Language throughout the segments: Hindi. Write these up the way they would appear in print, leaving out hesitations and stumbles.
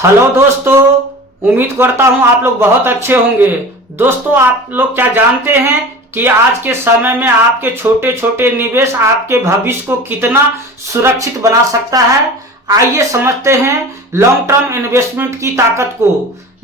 हेलो दोस्तों, उम्मीद करता हूं आप लोग बहुत अच्छे होंगे। दोस्तों, आप लोग क्या जानते हैं कि आज के समय में आपके छोटे छोटे निवेश आपके भविष्य को कितना सुरक्षित बना सकता है। आइए समझते हैं लॉन्ग टर्म इन्वेस्टमेंट की ताकत को।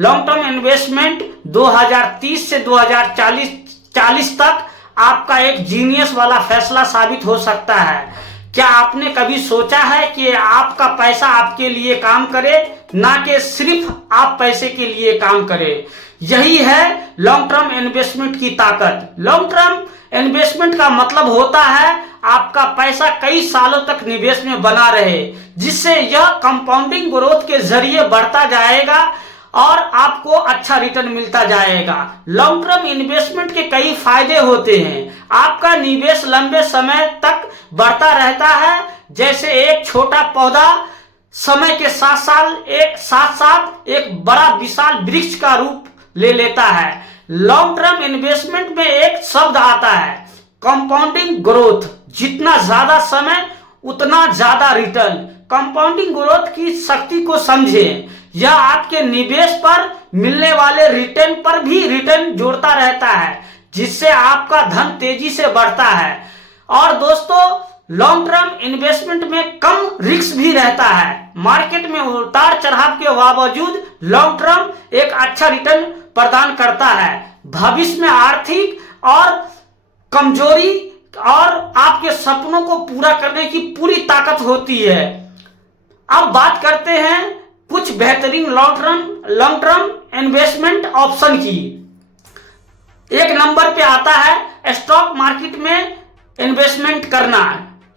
लॉन्ग टर्म इन्वेस्टमेंट 2030 से 2040 तक आपका एक जीनियस वाला फैसला साबित हो सकता है। क्या आपने कभी सोचा है कि आपका पैसा आपके लिए काम करे, ना कि सिर्फ आप पैसे के लिए काम करें। यही है लॉन्ग टर्म इन्वेस्टमेंट की ताकत। लॉन्ग टर्म इन्वेस्टमेंट का मतलब होता है आपका पैसा कई सालों तक निवेश में बना रहे, जिससे यह कंपाउंडिंग ग्रोथ के जरिए बढ़ता जाएगा और आपको अच्छा रिटर्न मिलता जाएगा। लॉन्ग टर्म इन्वेस्टमेंट के कई फायदे होते हैं। आपका निवेश लंबे समय तक बढ़ता रहता है, जैसे एक छोटा पौधा समय के साथ साथ एक बड़ा विशाल वृक्ष का रूप ले लेता है। लॉन्ग टर्म इन्वेस्टमेंट में एक शब्द आता है कंपाउंडिंग ग्रोथ। जितना ज्यादा समय उतना ज्यादा रिटर्न। कंपाउंडिंग ग्रोथ की शक्ति को समझें। यह आपके निवेश पर मिलने वाले रिटर्न पर भी रिटर्न जोड़ता रहता है, जिससे आपका धन तेजी से बढ़ता है। और दोस्तों, लॉन्ग टर्म इन्वेस्टमेंट में कम रिस्क भी रहता है। मार्केट में उतार चढ़ाव के बावजूद लॉन्ग टर्म एक अच्छा रिटर्न प्रदान करता है। भविष्य में आर्थिक और कमजोरी और आपके सपनों को पूरा करने की पूरी ताकत होती है। अब बात करते हैं कुछ बेहतरीन लॉन्ग टर्म इन्वेस्टमेंट ऑप्शन की। एक नंबर पे आता है स्टॉक मार्केट में इन्वेस्टमेंट करना,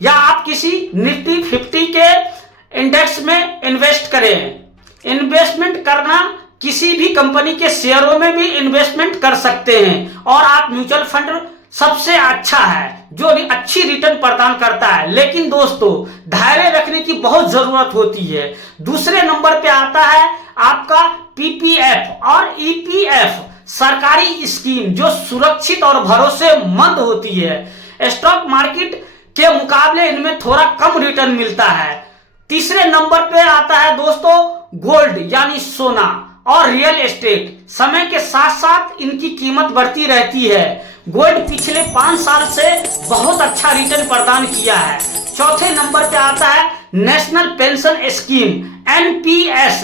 या आप किसी निफ्टी 50 के इंडेक्स में इन्वेस्ट करें। इन्वेस्टमेंट करना किसी भी कंपनी के शेयरों में भी इन्वेस्टमेंट कर सकते हैं, और आप म्यूचुअल फंड सबसे अच्छा है जो अच्छी रिटर्न प्रदान करता है। लेकिन दोस्तों, धैर्य रखने की बहुत जरूरत होती है। दूसरे नंबर पे आता है आपका पीपीएफ और ईपीएफ, सरकारी स्कीम जो सुरक्षित और भरोसेमंद होती है। स्टॉक मार्केट के मुकाबले इनमें थोड़ा कम रिटर्न मिलता है। तीसरे नंबर पे आता है दोस्तों गोल्ड यानी सोना और रियल एस्टेट। समय के साथ साथ इनकी कीमत बढ़ती रहती है। गोल्ड पिछले 5 साल से बहुत अच्छा रिटर्न प्रदान किया है। चौथे नंबर पे आता है national pension scheme NPS.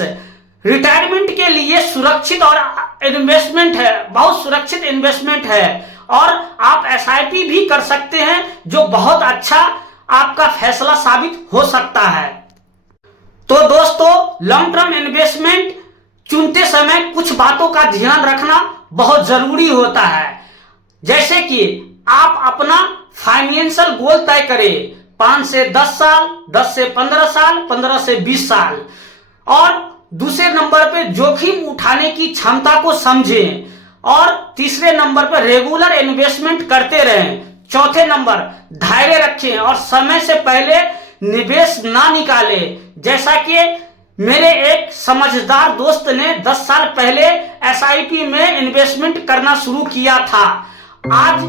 Retirement के लिए सुरक्षित और इन्वेस्टमेंट है, बहुत सुरक्षित इन्वेस्टमेंट है। और आप एसआईपी भी कर सकते हैं, जो बहुत अच्छा आपका फैसला साबित हो सकता है। तो दोस्तों, लॉन्ग टर्म इन्वेस्टमेंट चुनते समय कुछ बातों का ध्यान रखना बहुत जरूरी होता है, जैसे कि आप अपना फाइनेंशियल गोल तय करें। 5 से 10 साल, 10 से 15 साल, 15 से 20 साल। और दूसरे नंबर पे जोखिम उठाने की क्षमता को समझें। और तीसरे नंबर पर रेगुलर इन्वेस्टमेंट करते रहें। चौथे नंबर, धैर्य रखें और समय से पहले निवेश ना निकालें। जैसा कि मेरे एक समझदार दोस्त ने 10 साल पहले एसआईपी में इन्वेस्टमेंट करना शुरू किया था। आज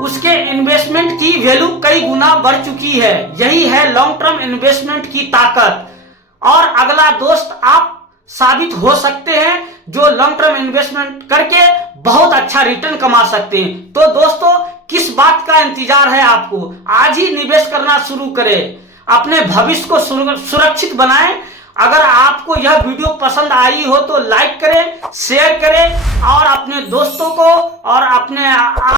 उसके इन्वेस्टमेंट की वैल्यू कई गुना बढ़ चुकी है। यही है लॉन्ग टर्म इन्वेस्टमेंट की ताकत। और अगला दोस्त आप साबित हो सकते हैं, जो लॉन्ग टर्म इन्वेस्टमेंट करके बहुत अच्छा रिटर्न कमा सकते हैं। तो दोस्तों, किस बात का इंतजार है आपको? आज ही निवेश करना शुरू करें, अपने भविष्य को सुरक्षित बनाएं। अगर आपको यह वीडियो पसंद आई हो तो लाइक करें, शेयर करें और अपने दोस्तों को और अपने